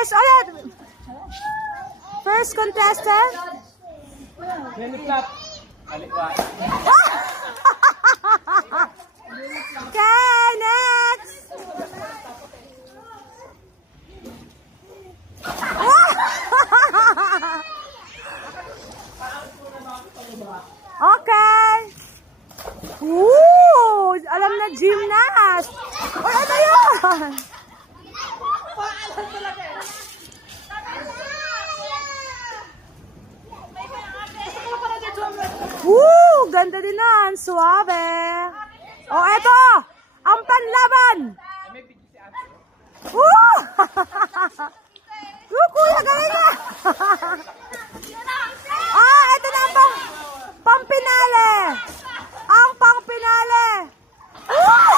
First, ulit. First contestant. Okay, next. Okay. Woo! Alam na gymnast. Oh, ano yun? Woo! Ganda din yan. Suabe. Oh, eto. Ang panlaban. Woo! Woo, kuya, galing ka. Eto na ang pampinale. Ang pangpinale. Woo!